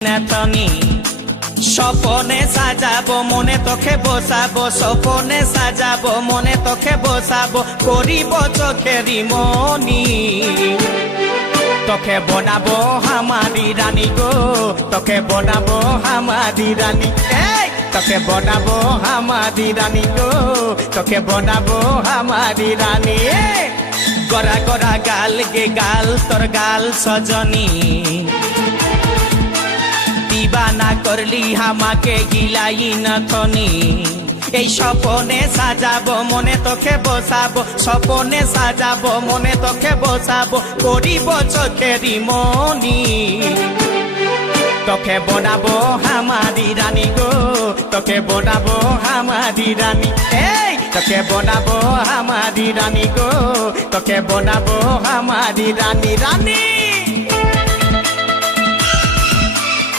নাতনি স্বপনে সাজাবো মনে তোকে বসাবো স্বপনে সাজাবো মনে তোকে বসাবো করিব চোখেরি মনি তোকে বনাবো হামারি রানী গো তোকে বনাবো হামারি রানী তোকে বনাবো হামারি রানী গো তোকে বনাবো হামারি রানী গড়া গড়া গাল গে গাল তোর গাল সজনী দিবানা করলি হামাকে গিলাই নথনি এই স্বপনে সাজাবো মনে তোকে বসাবো স্বপনে সাজাবো মনে তোকে বসাবো করিব চোখেরি মনি তোকে বনাবো হামারি রানী গো তোকে বনাবো হামারি রানী তোকে বনাবো হামারি রানী গো তোকে বনাবো হামারি রানী রানী